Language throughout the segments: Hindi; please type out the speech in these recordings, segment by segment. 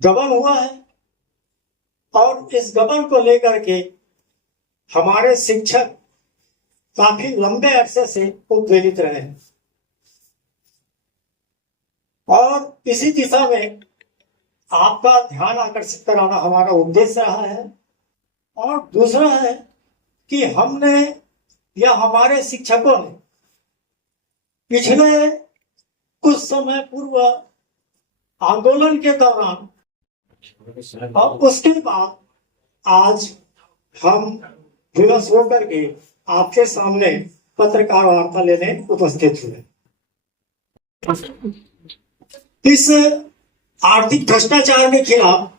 गबन हुआ है और इस गबन को लेकर के हमारे शिक्षक काफी लंबे अरसे से उद्वेलित रहे हैं और इसी दिशा में आपका ध्यान आकर्षित कराना हमारा उद्देश्य रहा है। और दूसरा है कि हमने या हमारे शिक्षकों ने पिछले कुछ समय पूर्व आंदोलन के दौरान और उसके बाद आज हम विवश होकर के आपके सामने पत्रकार वार्ता लेने उपस्थित हुए। इस आर्थिक भ्रष्टाचार के खिलाफ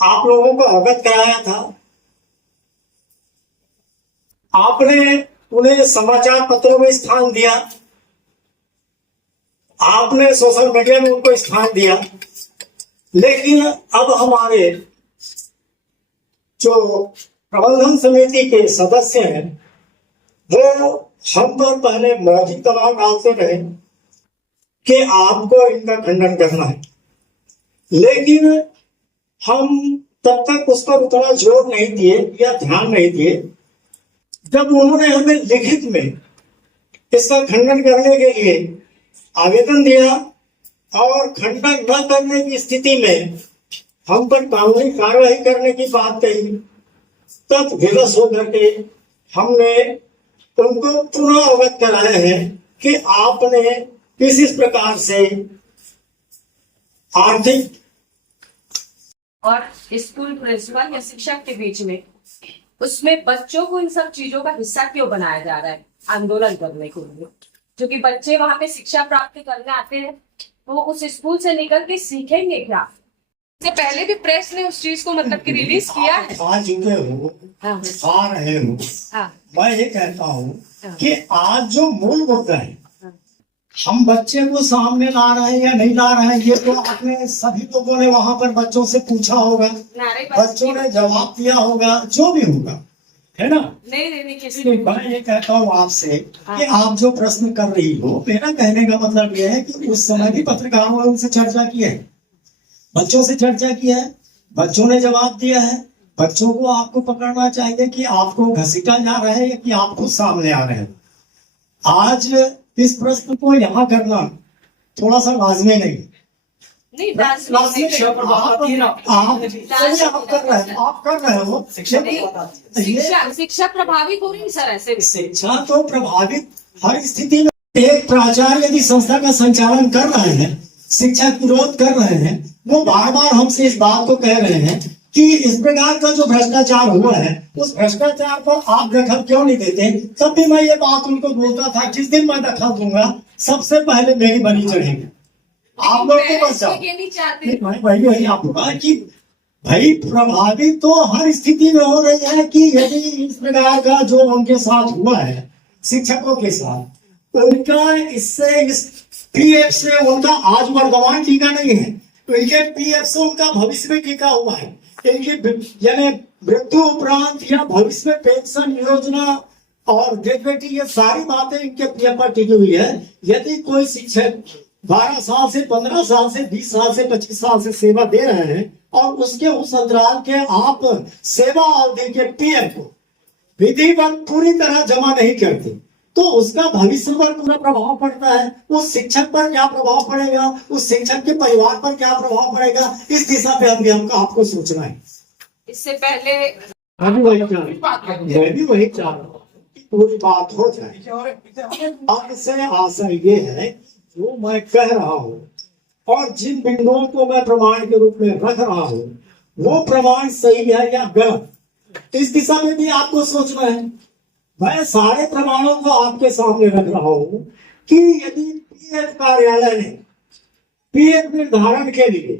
आप लोगों को अवगत कराया था। आपने उन्हें समाचार पत्रों में स्थान दिया, आपने सोशल मीडिया में उनको स्थान दिया, लेकिन अब हमारे जो प्रबंधन समिति के सदस्य हैं वो हम पर पहले मौखिक दबाव डालते रहे कि आपको इनका खंडन करना है, लेकिन हम तब तक उस पर उतना जोर नहीं दिए या ध्यान नहीं दिए। जब उन्होंने हमें लिखित में इसका खंडन करने के लिए आवेदन दिया और खंडन न करने की स्थिति में हम पर कानूनी कार्रवाई करने की बात कही, तब विवश होकर के हमने उनको पुनः अवगत कराया है कि आपने किस प्रकार से आर्थिक और स्कूल प्रिंसिपल या शिक्षक के बीच में उसमें बच्चों को इन सब चीजों का हिस्सा क्यों बनाया जा रहा है आंदोलन करने के लिए, जो कि बच्चे वहां पे शिक्षा प्राप्त करने आते हैं वो उस स्कूल से निकल के सीखेंगे क्या? इससे पहले भी प्रेस ने उस चीज को मतलब कि रिलीज किया है। खा चुके हो, खा रहे हो। मैं ये कहता हूँ कि आज जो मूल मुद्दा है हम बच्चे को सामने ला रहे हैं या नहीं ला रहे हैं, ये तो आपने सभी लोगों ने वहां पर बच्चों से पूछा होगा, बच्चों ने जवाब दिया होगा, जो भी होगा, है ना? नहीं, मैं ये कहता हूँ आपसे कि आप जो प्रश्न कर रही हो, मेरा कहने का मतलब यह है कि उस समय भी पत्रकारों ने उनसे चर्चा की है, बच्चों से चर्चा की है, बच्चों ने जवाब दिया है। बच्चों को आपको पकड़ना चाहिए कि आपको घसीटा जा रहा है या कि आप खुद सामने आ रहे हैं। आज इस प्रश्न को यहाँ करना थोड़ा सा लाजमी नहीं है। आप कर रहे हो। शिक्षा प्रभावित हो रही सर, ऐसे शिक्षा तो प्रभावित हर स्थिति में। एक प्राचार्य यदि संस्था का संचालन कर रहे हैं, शिक्षा की विरोध कर रहे हैं, वो बार बार हमसे इस बात को कह रहे हैं कि इस प्रकार का जो भ्रष्टाचार हुआ है उस भ्रष्टाचार पर आप दखल क्यों नहीं देते। तब भी मैं ये बात उनको बोलता था, जिस दिन मैं दखल दूंगा सबसे पहले मेरी बनी चढ़ेगी, आप लोग को बचाओ। वही आप होगा कि भाई प्रभावित तो हर स्थिति में हो रही है कि यदि इस प्रकार का जो उनके साथ हुआ है शिक्षकों के साथ, उनका इससे इस पीएफ से उनका आज वर्तमान टीका नहीं है, तो इनके पीएफ से उनका भविष्य में टीका हुआ है। इनकी यानी मृत्यु उपरांत या भविष्य में पेंशन योजना और ग्रेजुएटी, ये सारी बातें इनके पीएफ पर टिकी हुई है। यदि कोई शिक्षक 12 साल से 15 साल से 20 साल से 25 साल से सेवा दे रहे हैं और उसके उस अंतराल के आप सेवा अवधि के पीएफ को विधिवत पूरी तरह जमा नहीं करते तो उसका भविष्य पर पूरा प्रभाव पड़ता है। उस शिक्षक पर क्या प्रभाव पड़ेगा, उस शिक्षक के परिवार पर क्या प्रभाव पड़ेगा, इस दिशा पे हमको आपको सोचना है। इससे पहले मैं भी वही चाह रहा हूँ कि पूरी बात हो जाए। और इससे आशा ये है जो मैं कह रहा हूँ और जिन बिंदुओं को मैं प्रमाण के रूप में रख रहा हूँ वो प्रमाण सही है या गलत, इस दिशा में भी आपको सोचना है। मैं सारे प्रमाणों को आपके सामने रख रहा हूं कि यदि पीएफ कार्यालय ने पीएफ निर्धारण के लिए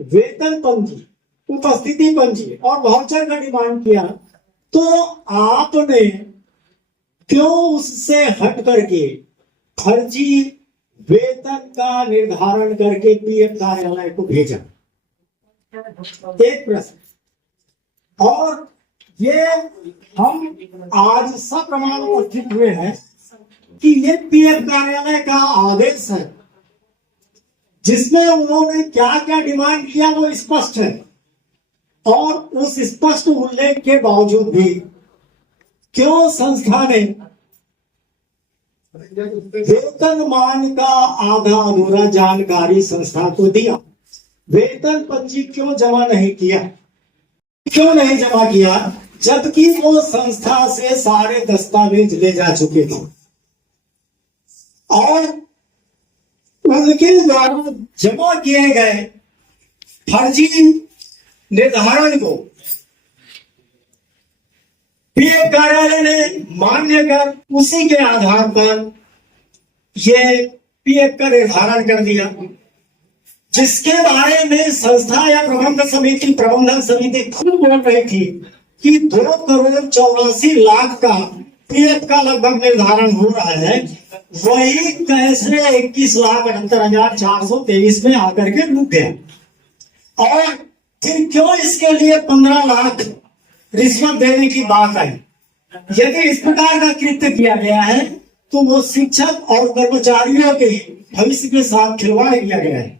वेतन पंजी, उपस्थिति पंजी और वाउचर का डिमांड किया तो आपने क्यों उससे हट करके फर्जी वेतन का निर्धारण करके पीएफ कार्यालय को भेजा? एक प्रश्न। और ये हम आज सब प्रमाण उपस्थित हुए हैं कि ये पीएफ कार्यालय का आदेश है जिसमें उन्होंने क्या क्या डिमांड किया वो स्पष्ट है। और उस स्पष्ट उल्लेख के बावजूद भी क्यों संस्था ने वेतनमान का आधा अधूरा जानकारी संस्था को दिया? वेतन पंजी क्यों जमा नहीं किया? क्यों नहीं जमा किया जबकि वो संस्था से सारे दस्तावेज ले जा चुके थे और उनके द्वारा जमा किए गए फर्जी निर्धारण को पीएफ कार्यालय ने मान्य कर उसी के आधार पर ये पीएफ का निर्धारण कर दिया, जिसके बारे में संस्था या प्रबंधन समिति खुद बोल रही थी कि 2,84,00,000 का पीएफ का लगभग निर्धारण हो रहा है, वही कैसे 21,78,423 में आकर के रुक गया। और फिर क्यों इसके लिए 15 लाख रिश्वत देने की बात आई? यदि इस प्रकार का कृत्य किया गया है तो वो शिक्षक और कर्मचारियों के भविष्य के साथ खिलवाड़ किया गया है।